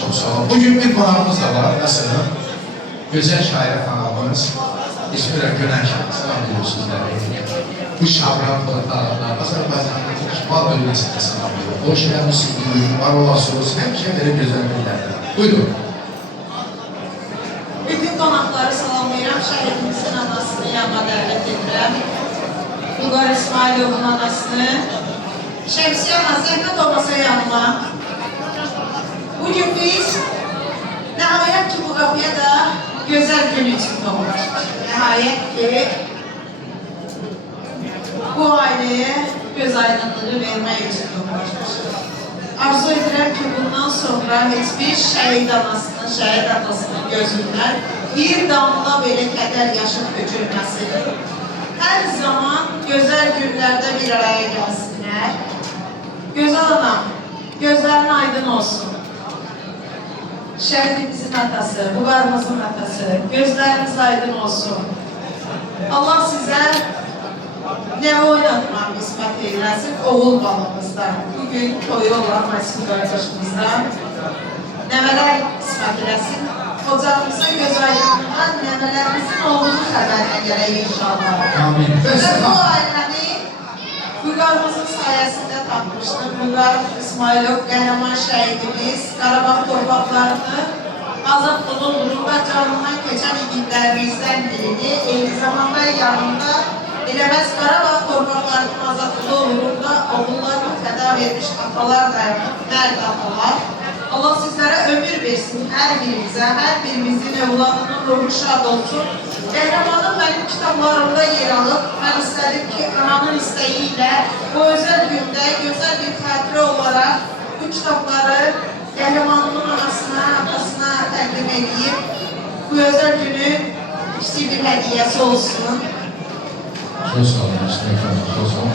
Çok sağ olun. Bugün bir konağımız da var. Nasılsın? Güzel şair hanımız. İsmi de Güneş. Selam ediyoruz sizlere. Bu Şabran Portağı'nda Azerbaycan'daki İkbal bölgesinde selam ediyor. Hoş geldiniz. Var olasınız. Hemşe böyle güzel günlerde. Buyurun. Bütün konakları salamlayıram. Şəhidimizin anasını yanına dəvət edirəm. Vüqar İsmailovun anasını. Şəmsiyə ana, zəhmət olmasa yanıma. Bugün biz nəhayət ki bu qapıya da gözəl gün üçün doğmuşuz. Nəhayət ki bu aileye göz aydınlığı vermək üçün doğmuşuz. Arzu edirəm ki bundan sonra hiçbir şəhid anasının, şəhid atasının gözündən bir damla belə kədər yaşı tökülməsin. Hər zaman gözəl günlərdə bir araya gəlsinlər. Gözəl anam, gözlərin aydın olsun. Şəhidimizin atası, Vüqarımızın atası, gözləriniz aydın olsun. Allah sizə nə oynatmaq qismət eyləsin oğul balımızdan. Bugün toyu olan Məsud qardaşımızdan nəvələr qismət eləsin. Ocağımıza göz aydınlıqdan nəvələrimizin olduğu xəbərinə gələk inşallah. Amin. Və bu ailəni Vüqarımızın sayəsində tapmışdır. Vüqar İsmailov qəhrəman şəhidimiz Qarabağ torpaqlarını azadlığı uğrunda canından keçən igidlərimizdən birini, eyni zamanda yanında eləməz Qarabağ torpaqlarının azadlığı uğrunda oğullarını fəda vermiş atalar dayanıb, mərd atalar. Allah sizlərə ömür versin hər birimizə, hər birimizin övladının ruhu şad olsun. Qəhrəmanım mənim kitablarımda yer alıb, mən istədim ki, ananın istəyi ilə bu özəl gündə, gözəl bir xatirə olaraq bu kitabları qəhrəmanımın anasına, atasına təqdim edeyim. Bu özəl günün kiçik bir hədiyyəsi olsun. Çok sağ olun. Çok sağ olun.